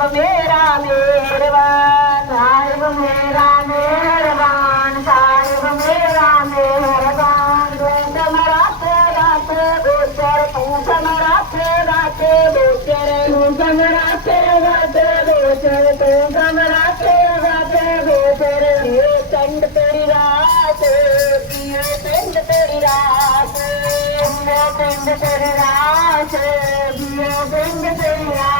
मेरा मेहरबान साहिब मेरा मेहरबान साहिब मेरा महिरबानी। वात गोचर तूं घमरा थे बाक़ दोसर हूं घोसर तूं गोचर ये वट तेरी रात ये रांग तेरी रात बीह बंग ते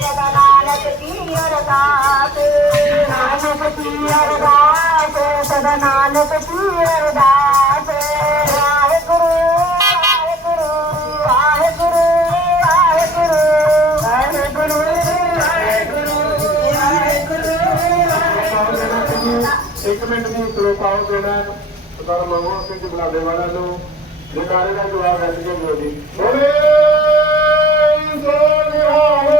ਅਰਦਾਸ ਸਦਾ ਕੀ ਅਰਦਾਸ ਨਾਨਕ ਕੀ ਅਰਦਾਸ ਸਦਾ ਕੀ ਅਰਦਾਸ ਵਾਹਿਗੁਰੂ ਵਾਹਿਗੁਰੂ ਵਾਹਿਗੁਰੂ ਵਾਹਿਗੁਰੂ ਵਾਹਿਗੁਰੂ ਵਾਹਿਗੁਰੂ ਇੱਕ ਮਿੰਟ ਦੀ ਸਲੋ ਪਾਓ ਦੇਣਾ ਸਰਦਾਰ ਮਨਮੋਹਨ ਸਿੰਘ ਜੀ ਬੁਲਾਡੇ ਵਾਲਿਆਂ ਨੂੰ। ਜਕਾਰੇ ਦਾ ਜਵਾਬ ਰੱਖ ਕੇ ਦਿਓ ਬੋਲੇ, ਸੋ ਨਿਹਾਲ।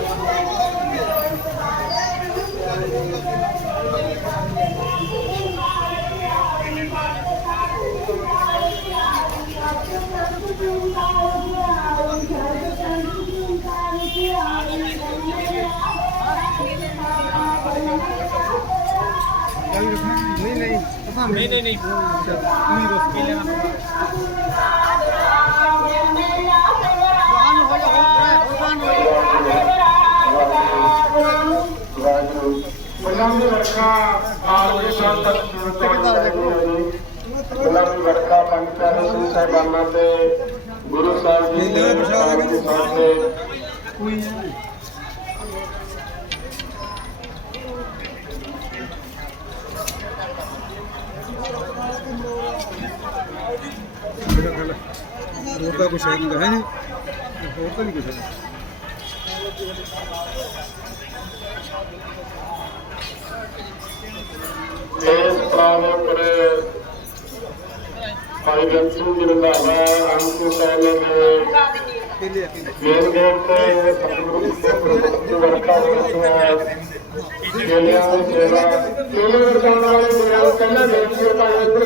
ਨਹੀਂ ਨਹੀਂ ਨਹੀਂ। ਤੁਸੀਂ ਰੁਕ ਕੇ ਲੈਣਾ? ਵਾਹਨ ਹੋ ਜਾ ਵਾਹਨ ਹੋ ਜਾ। ਗੁਲਾਮ ਦੀ ਵਰਖਾ ਆਪ ਦੇ ਸਾਥ ਤੱਕ ਜੁੜਤਾ ਹੈ ਗੁਲਾਮ ਦੀ ਵਰਖਾ ਪੰਜ ਪਿਆਰੇ ਸਿੰਘ ਸਾਹਿਬਾਨਾਂ ਤੇ ਗੁਰੂ ਸਾਹਿਬ ਜੀ ਦੇ ਪ੍ਰਸ਼ਾਦ ਦੇ ਸਾਥ ਤੇ। ਕੋਈ ਹੋਰ ਤਾਂ ਕੁਛ ਹੈ ਨਹੀਂ। ਹੈ ਜੀ ਹੋਰ ਤਾਂ ਨਹੀਂ ਕੁਛ ਹੈ ਭਾਈ ਜੰਤੂ ਜੀ ਦਾ ਹੈ। ਅੰਕੂ ਸਾਹਿਬ ਨੇ ਮੇਨ ਗੇਟ ਤੇ ਸਤਿਗੁਰੂ ਵਰਤਾ ਹੋਇਆ ਜੇਲਿਆਂ ਦੇ ਜੇਲਾ ਕੇਲੇ ਵਰਤਾਉਣ ਵਾਲੇ ਮੁਰਿਆਲ ਪਹਿਲਾਂ ਦੇਖ ਕੇ ਭਾਈ ਇੱਧਰ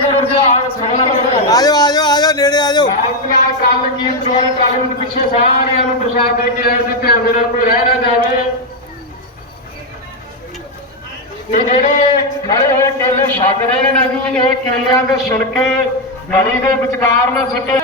ਬੜੇ ਕਰ ਜਾ ਨੇੜੇ ਆ ਆਪਣਾ ਕੰਮ ਕੀ ਚੋਰ ਕਾਲੂ ਦੇ ਪਿੱਛੇ ਸਾਰਿਆਂ ਨੂੰ ਪ੍ਰਸਾਦ ਦੇ ਕੇ ਆਏ ਸੀ ਧਿਆਨ ਦੇ ਨਾਲ ਕੋਈ ਰਹਿ ਨਾ ਜਾਵੇ ਇਹ ਜਿਹੜੇ ਖੜੇ ਹੋਏ ਕੇਲੇ ਛੱਡ ਰਹੇ ਨੇ ਨਾ ਜੀ ਇਹ ਕੇਲਿਆਂ ਦੇ ਛਿਲਕੇ ਗਲੀ ਦੇ ਵਿਚਕਾਰ ਨਾ ਸੁੱਟੇ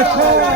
ਅੱਛਾ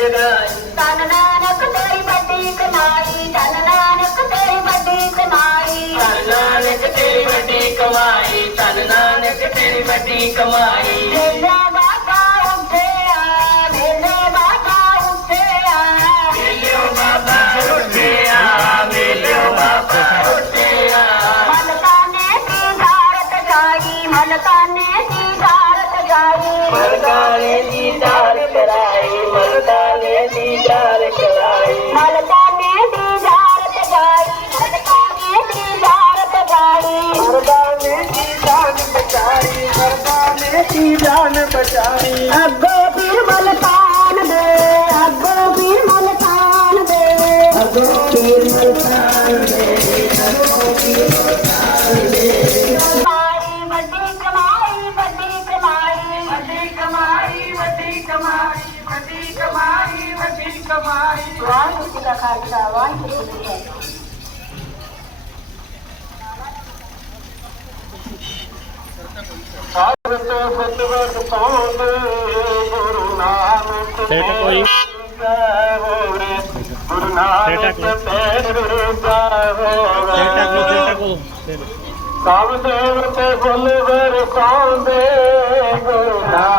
ਤਨ ਨਾਨਕ ਤੇਰੀ ਵੱਡੀ ਕਮਾਈ ਤਨ ਨਾਨਕ ਤੇਰੀ ਵੱਡੀ ਕਮਾਈ ਨਾਨਕ ਤੇਰੀ ਵੱਡੀ ਕਮਾਈ ਤਨ ਨਾਨਕ ਤੇਰੀ ਵੱਡੀ ਕਮਾਈ ਮੇਰਾ ਬਾਬਾ ਉੱਠਿਆ ਮੇਰਾ ਬਾਬਾ ਉੱਠਿਆ ਵੇਲਿਓ ਬਾਬਾ ਉੱਠਿਆ ਵੇਲਿਓ ਬਾਬਾ ਉੱਠਿਆ ਮਲਕਾ ਨੇ ਦੀਦਾਰਤ ਗਾਈ ਮਲਕਾ ਨੇ ਦੀਦਾਰਤ ਗਾਈ ਮਰਦਾਨੇ ਦੀ ਦਾਰ ਮਲਕਾ ਨੇ ਦੀਦਾਰਤ ਗਾਈ ਮਲਕਾ ਨੇ ਦੀਦਾਰਤ ਗਾਈ ਮਰਦਾਨੇ ਦੀ ਜਾਨ ਬਚਾਈ ਮਰਦਾਨੇ ਦੀ ਜਾਨ ਬਚਾਈ ਅੱਗੋ ਪੀਰ ਮਲਕਾਨ ਵਾਹਿਗੁਰੂ ਜੀ ਕਾ ਖਾਲਸਾ ਵਾਹਿਗੁਰੂ ਜੀ ਕੀ ਫਤਿਹ ਸਾਧਤ ਫਤਵਤ ਪਾਉਂਦੇ ਗੁਰੂ ਨਾਨਕ ਸੇਠ ਕੋਈ ਗੁਰੂ ਨਾਨਕ ਤੇਰੇ ਜਾਵੋ ਸਭ ਦੇਵਤੇ ਫੁੱਲ ਵਰਸਾਉਂਦੇ ਗੁਰੂ ਨਾਨਕ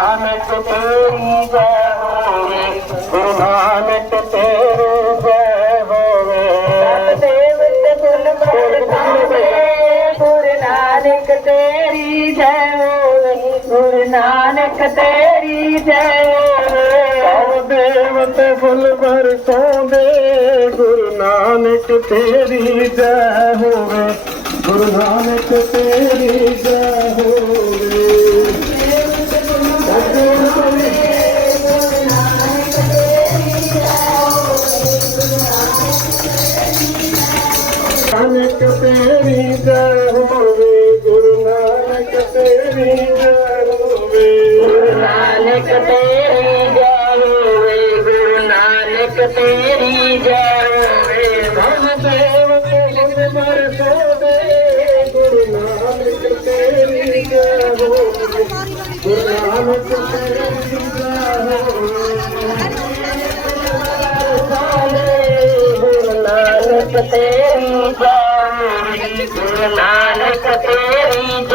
ਤੇਰੀ ਜੈ ਹੋਵੇ ਸਭ ਦੇਵਤੇ ਫੁੱਲ ਵਰਸਾਉਂਦੇ ਗੁਰੂ ਨਾਨਕ ਤੇਰੀ ਜੈ ਹੋਵੇ। ਗੁਰੂ ਨਾਨਕ ਤੇਰੀ ਜੈ ਹੋਵੇ। ਨਾਨਕ ਤੇਰੀ ਜੈ ਹੋਵੇ। ਗੁਰੂ ਨਾਨਕ ਤੇਰੀ ਨਾਨਕ ਤੇਰੀ ਜੈ ਹੋਵੇ ਗੁਰੂ ਨਾਨਕ ਤੇਰੀ ਜੈ ਹੋਵੇ ਸਭ ਦੇਵਤੇ ਗੁਰ ਬਰਸੋਦੇ ਗੁਰੂ ਨਾਨਕ ਤੇਰੀ ਜੈ ਹੋਵੇ ਗੁਰੂ ਨਾਨਕ ਤੇਰੀ ਜੈ ਹੋਵੇ ਗੁਰੂ ਨਾਨਕ ਤੇਰੀ ਜਾਵੇ ਗੁਰੂ ਨਾਨਕ ਤੇਰੀ ਜਾਵੇ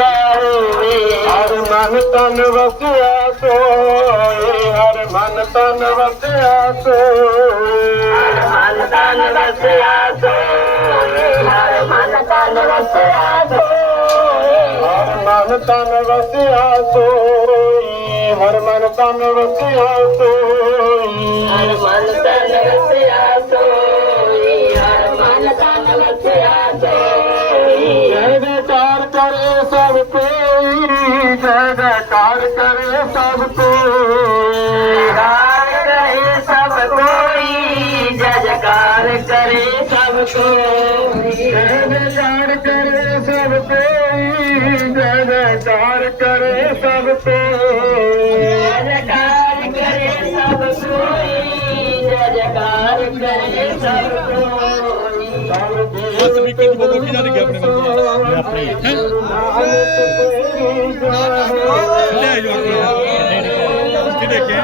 ਹਰ ਮਨ ਤਨ ਵਸਿਆ ਸੋਏ ਹਰ ਮਨ ਤਨ ਵਸਿਆ ਸੋਏ ਮਨ ਤਨ ਵਸਿਆ ਸੋਏ ਹਰ ਮਨ ਤਨ ਵਸਿਆ ਸੋਏ ਹਰ ਮਨ ਤਨ ਵਸਿਆ ਸੋਈ ਹਰ ਮਨ ਤਨ ਵਸਿਆ ਸੋਈ ਹਰ ਮਨ ਤਨ ਵਸਿਆ ਜੈ ਜੈਕਾਰ ਕਰੇ ਸਭ ਕੋਈ। ਜੈਕਾਰ ਕਰੇ ਸਭ ਕੋਈ ਜੈ ਜੈਕਾਰ ਕਰੇ ਸਭ ਕੋਈ। ਜੈ ਜੈਕਾਰ ਕਰੇ ਸਭ ਕੋਈ ਜੈ ਜੈਕਾਰ ਕਰੇ ਸਭ ਕੋਈ। ਜੈ ਜੈਕਾਰ ਕਰੇ ਸਭ ਕੋਈ ਜੈ ਜੈਕਾਰ ਕਰੇ ਸਭ ਕੋਈ। ਆ ਸਪੀਕਰ ਦੀ ਬੋਤਲ ਕਿਹਨਾਂ ਦੀ ਗਿਆ ਆਪਣੇ ਕੋਲ ਮੈਂ ਆਪਣੀ। ਲੈ ਜੋ ਕਿਹਦੇ ਕੇ